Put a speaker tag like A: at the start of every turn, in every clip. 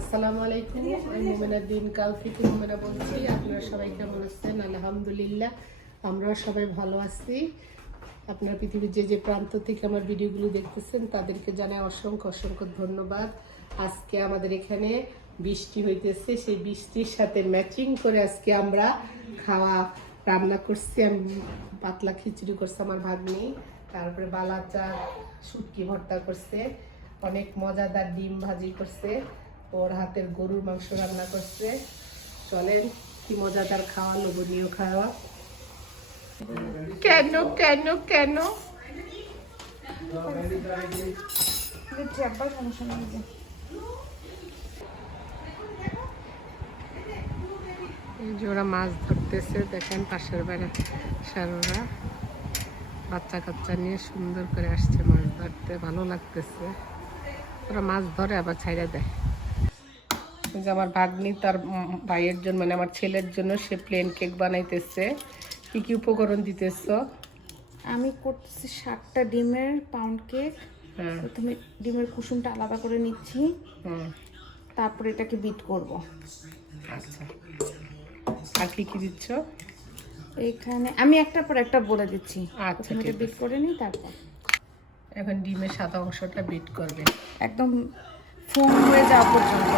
A: আসসালামু আলাইকুম, আমি মোমেনা দিন কাল থেকে মোমেনা বলছি। আপনারা সবাই কেমন আছেন? আলহামদুলিল্লাহ আমরা সবাই ভালো আছি। আপনারা পৃথিবীর যে যে প্রান্ত থেকে আমার ভিডিওগুলো দেখতেছেন, তাদেরকে জানাই অসংখ্য অসংখ্য ধন্যবাদ। আজকে আমাদের এখানে বৃষ্টি হইতেছে, সেই বৃষ্টির সাথে ম্যাচিং করে আজকে আমরা খাওয়া, রান্না করছি। আমি পাতলা খিচুড়ি করছি, আমার ভাগ্নি। তারপরে বালা চা শুটকি ভর্তা করছে। অনেক মজাদার ডিম ভাজি করছে। ওর হাতের গরুর মাংস রান্না করছে। চলেন, কি মজাদার খাওয়া, লোভনীয় খাওয়া। কেন কেন কেন? ওরা মাছ ধরতেছে, দেখেন পাশের বাড়ি সারোরা। বাচ্চা কাচ্চা নিয়ে সুন্দর করে আসছে মাছ ধরতে, ভালো লাগতেছে। ওরা মাছ ধরে আবার ছাইড়া দেয়। যে আমার ভাগ্নি তার ভাইয়ের জন্য মানে আমার ছেলের জন্য সে প্লেন কেক বানাইতেছে। কি কি উপকরণ দিতেছ?
B: আমি করতেছি সাতটা ডিমের পাউন্ড কেক
A: হ্যাঁ।
B: প্রথমে ডিমের কুসুমটা আলাদা করে নিচ্ছি। তারপরে এটাকে বিট করব।
A: আচ্ছা। আর কি কি দিচ্ছ?
B: এখানে আমি একটার পর একটা বলে দিচ্ছি।
A: আচ্ছা,
B: বিট করে নিই তারপর।
A: এখন ডিমের সাদা অংশটা বিট করবে।
B: একদম ফোম হয়ে যাওয়া পর্যন্ত।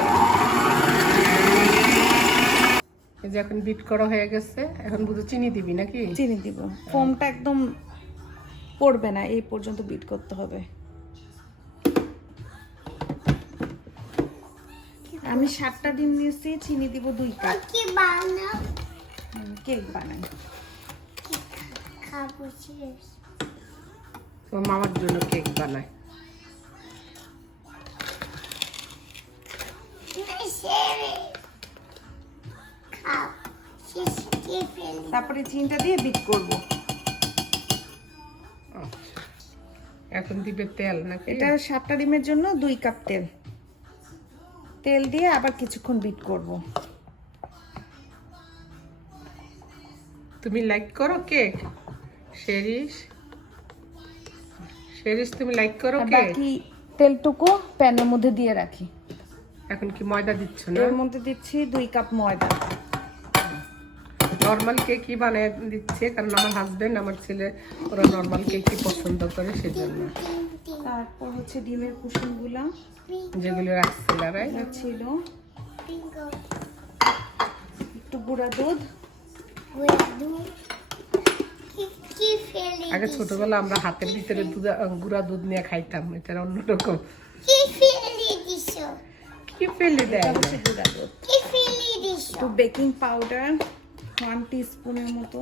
A: এই যে এখন বিট করা হয়ে গেছে এখন বুঝো চিনি দিবি নাকি?
B: চিনি দিব। ফোমটা একদম পড়বে না এই পর্যন্ত বিট করতে হবে। আমি সাতটা ডিম নিয়েছি চিনি দিব দুই কাপ
C: কি বানাও
B: কেক বানাই।
A: মামার জন্য কেক বানায়।
B: তারপরে চিনিটা দিয়ে বিট করব।
A: এখন দিবে তেল নাকি?
B: এটা সাতটা ডিমের জন্য দুই কাপ তেল। তেল দিয়ে আবার কিছুক্ষণ বিট করব।
A: তুমি লাইক করো কেক? শেরিস শেরিস তুমি লাইক করো কেক?
B: বাকি তেলটুকু প্যানের মধ্যে দিয়ে রাখি।
A: এখন কি ময়দা দিচ্ছ না?
B: এর মধ্যে দিচ্ছি দুই কাপ ময়দা।
A: নর্মাল কেকই বানিয়ে দিচ্ছে কারণ আমার হাজবেন্ড আমার ছেলে ওরা নর্মাল কেকই পছন্দ করে সেজন্য।
B: তারপর হচ্ছে ডিমের কুসুমগুলা।
A: যেগুলো রাখছিল
B: ছিল। একটু গুঁড়া দুধ।
A: আগে ছোটবেলা আমরা হাতের ভিতরে দুধ গুঁড়া দুধ নিয়ে খাইতাম এটা অন্যরকম।
C: কি ফেলি দিছো
A: কি ফেলে দেয়
B: হচ্ছে গুঁড়া দুধ।
C: কি
B: একটু বেকিং পাউডার ওয়ান স্পুনের মতো।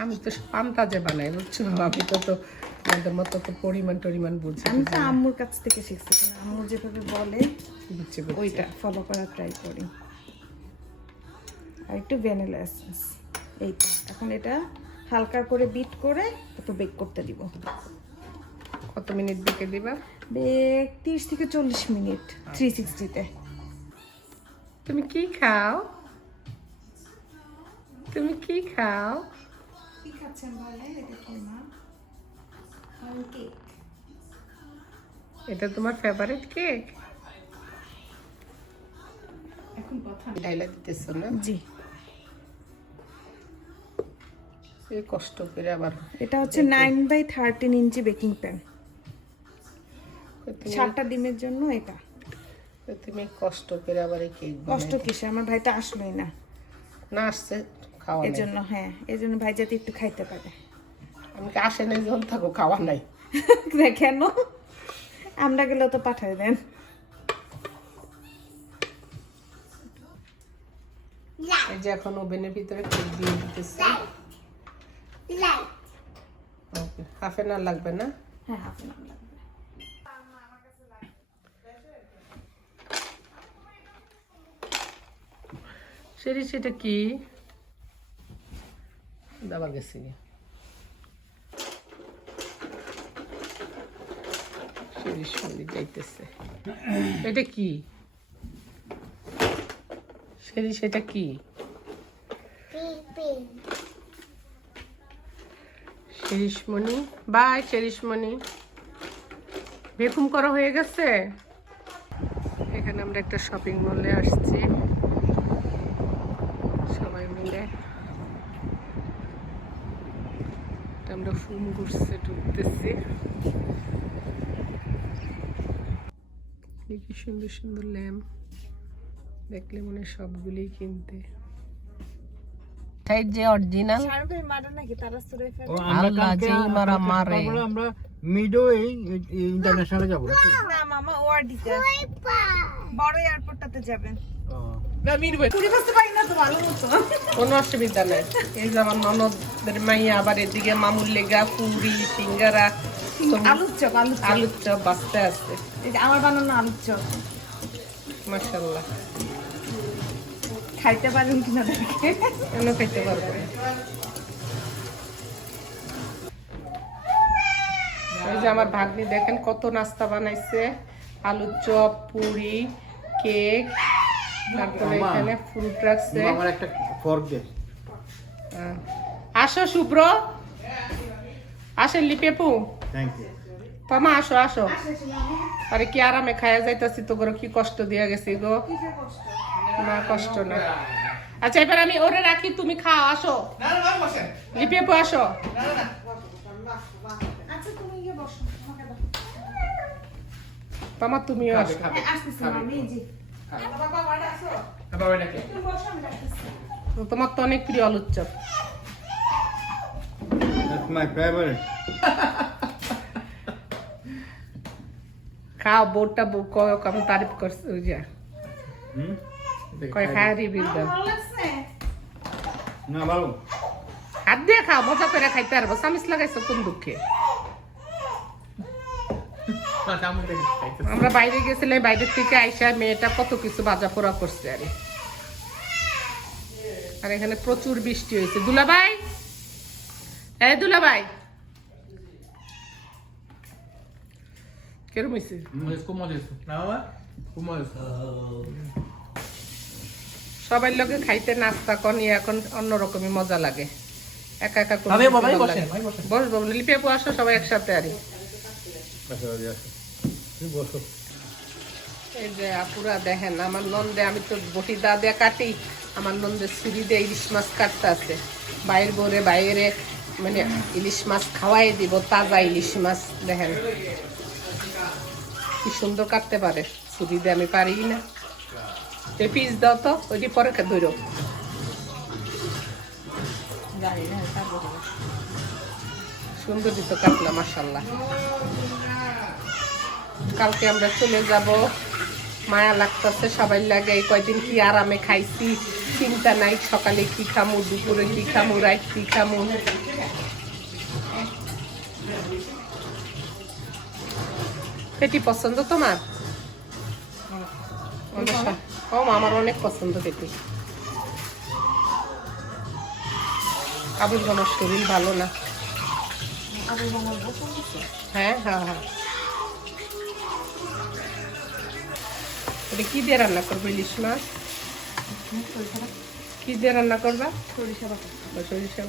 A: আমি তো পান্তাজে বানাই বুঝছ? আমি তো তো আমাদের মতো তো পরিমাণ টরিমাণ বুঝি
B: আমি তো আম্মুর কাছ থেকে শিখছি আম্মু যেভাবে বলে
A: বুঝছি।
B: ওইটা ফলো করার ট্রাই করি। আর একটু ভ্যানিলা এসেন্স এইটা এখন এটা হালকা করে বিট করে একটু বেক করতে দিব।
A: কত মিনিট দিকে দিবা?
B: বেক তিরিশ থেকে চল্লিশ মিনিট থ্রি সিক্সটিতে
A: তুমি কি খাও? তুমি কি খাও?
B: কি খাচ্ছেন বলেন এটা কি মা। কেক
A: এটা তোমার ফেভারিট কেক
B: এখন কথা
A: ডাইলা দিতেছ না?
B: জি।
A: এই কষ্ট করে আবার
B: এটা হচ্ছে nine by thirteen inch baking pan সাতটা ডিমের জন্য এটা।
A: তুমি কষ্ট করে আবার কেক
B: কষ্ট কিসে আমার ভাইটা আসলোই না।
A: না আসছে খাওয়া
B: এই জন্য হ্যাঁ এই জন্য ভাই যাতে একটু খাইতে পারে।
A: আমি কি আসে নাই যখন থাকো খাওয়া নাই।
B: কেন? আমরা গেলেও তো পাঠাই দেন।
A: এই যে এখন ওভেনের ভিতরে কেক দিয়ে দিতেছে।
C: Light
A: okay half an hour লাগবে না?
B: হ্যাঁ হাফ এন আওয়ার লাগবে।
A: সেরি সেটা কি? দাবার গেছে সেরি যাইতেছে। এটা কি? সেরি সেটা কি? শেরিশমণি বাই শেরিশমণি বেকুম করা হয়ে গেছে এখানে আমরা একটা শপিং মলে আসছি সবাই মিলে ফুম ঘুরছে ঢুকতেছি। কি কি সুন্দর সুন্দর ল্যাম্প। দেখলে মনে সবগুলোই কিনতে। যে অরিজিনাল
B: শাহরুখের মারা নাকি তারা সুরে ফেলে।
A: আল্লাহ, যেই মারা মারে।
D: আমরা মিডো ইন্টারন্যাশনালে যাব।
B: না মামা ওয়ার্ডিতে। বড় এয়ারপোর্টটাতে যাবেন।
D: ও,
B: পুরি বসতে পারি না তো ভালো মতো।
A: কোনো অসুবিধা নেই। এই যে আমার ননদের মাইয়া আবার এদিকে মামুর লেগা পুরি সিঙ্গারা
B: আলুর চপ আলুর
A: আলুর চপ বাঁচতে আছে।
B: এই যে আমার বানানো আলুর চপ।
A: মাসাল্লাহ
B: খাইতে পারেন কিনা দেখে?
A: কেন খাইতে পারব? না? এই যে আমার ভাগ্নি দেখেন কত নাস্তা বানাইছে। আলুর চপ পুরি কেক তারপরে এখানে ফ্রুট রাখছে
D: আমার একটা ফর্ক দে।
A: হ্যাঁ। আসো শুভ্র। আসেন লিপেপু
D: থ্যাংক ইউ
A: তোমা আসো আসো। আরে কি আরামে খায়া যাইতাছি তো করে কি কষ্ট দিয়া গেছি গো। না কষ্ট না। আচ্ছা এবার আমি ওরে রাখি তুমি খাও আসো। লিপেপু আসো।
B: আচ্ছা
A: তোমার তুমিও আসো।
B: হ্যাঁ,
A: তোমার তো অনেক প্রিয় আলুর চপ
D: দ্যাটস মাই ফেভারিট
A: খাও বোর্ডটা কয় আমি তারিফ করছি যে। কয় খায় রিভিউ দাও।
D: না ভালো।
A: হাত দিয়ে খাও মজা করে খাইতে পারব। সামিস লাগাইছো কোন দুঃখে? আমরা বাইরে গেছিলাম বাইরের থেকে আইসা মেয়েটা কত কিছু বাজা পোড়া করছে আরে। আর এখানে প্রচুর বৃষ্টি হয়েছে। দুলাভাই? এই দুলাভাই। কেরম হয়েছে? সবাই লোকে খাইতে নাস্তা কনি এখন অন্যরকমই মজা লাগে। একা একা। বসবো লিপে আসো সবাই একসাথে আরি। তো আছে। বাইর মানে ইলিশ মাছ খাওয়াই দিব, তাজা ইলিশ মাছ, দেখেন। কি সুন্দর কাটতে পারে ছুরি দিয়ে আমি পারি না। তো পিস দাও তো, ওইটি পরে ধরো। সুন্দর দিত কাটলা মাসাল্লাহ কালকে আমরা চলে যাব। মায়া লাগতেছে, সবাই লাগে এই কয়দিন কি আরামে খাইছি। চিন্তা নাই সকালে কি খামু, দুপুরে কি খামু, রাত কি খামু। পেটি পছন্দ তোমার? আমার অনেক পছন্দ পেটি। আবুল আমার শরীর ভালো না।
B: মামার
A: হ্যাঁ হ্যাঁ হ্যাঁ। এটা কি দিয়ে রান্না করব, ইলিশ মাছ? কি দিয়ে রান্না করবা?
B: সরিষা বাটা।
A: সরিষা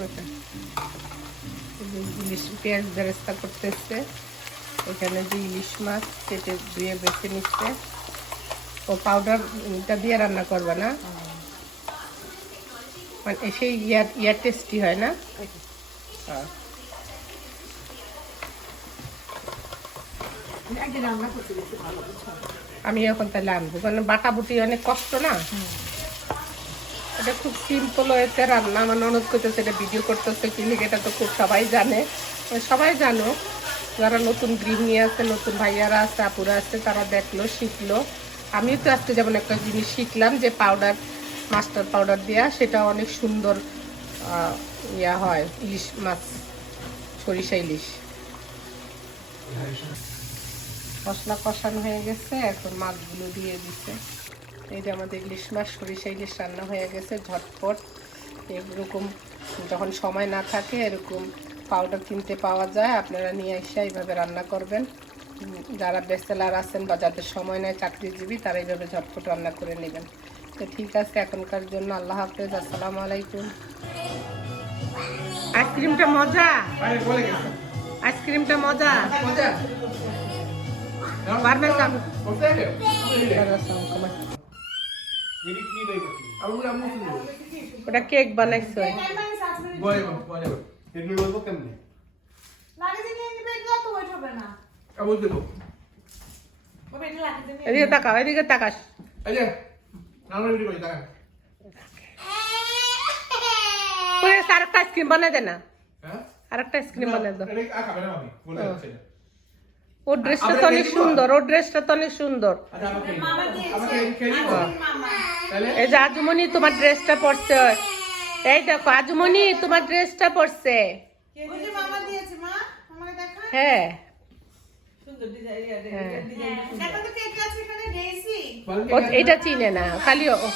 A: ইলিশ পেঁয়াজ বেরেস্তা করতেছে। এখানে যে ইলিশ মাছ কেটে ধুয়ে বেছে নিচ্ছে। ও পাউডারটা দিয়ে রান্না করবা না? মানে সেই ইয়ার ইয়ার টেস্টি হয় না? হ্যাঁ।
B: রান্না করতে ভালো
A: আমি এখন তাহলে আনব। কারণ বাটা বুটি অনেক কষ্ট না? এটা খুব সিম্পল হয়েছে, রান্না। আমার ননদ করতেছে এটা ভিডিও করতেছে ক্লিনিক এটা তো খুব সবাই জানে। সবাই জানো, যারা নতুন গৃহিণী আছে, নতুন ভাইয়ারা আছে, আপুরা আছে, তারা দেখল, শিখলো। আমিও তো আজকে যেমন একটা জিনিস শিখলাম যে পাউডার মাস্টার পাউডার দেওয়া সেটা অনেক সুন্দর ইয়া হয়, ইলিশ মাছ, সরিষা ইলিশ। মশলা কষানো হয়ে গেছে এখন মাছগুলো দিয়ে দিছে। এই যে আমাদের ইলিশ মাছ সরিষা ইলিশ রান্না হয়ে গেছে ঝটপট। এরকম যখন সময় না থাকে এরকম পাউডার কিনতে পাওয়া যায়। আপনারা নিয়ে এসে এইভাবে রান্না করবেন। যারা বেচেলার আছেন বা যাদের সময় নেয় চাকরিজীবী তারা এইভাবে ঝটপট রান্না করে নেবেন। তো ঠিক আছে এখনকার জন্য আল্লাহ হাফেজ আসসালামু আলাইকুম। আইসক্রিমটা মজা? আইসক্রিমটা মজা? পারবে ওটা কেক বানাইছো এদিকে তাকাও এদিকে তাকাস আরেকটা আইসক্রিম বানাই দে না? আরেকটা আইসক্রিম বানাই দাও ওর ড্রেসটা তো অনেক সুন্দর ওর ড্রেসটা তো অনেক সুন্দর? এই যে আজমনি তোমার ড্রেসটা পরছে এই দেখো আজমনি তোমার ড্রেসটা পরছে। হ্যাঁ। হ্যাঁ। ও এটা চিনে না খালি ও-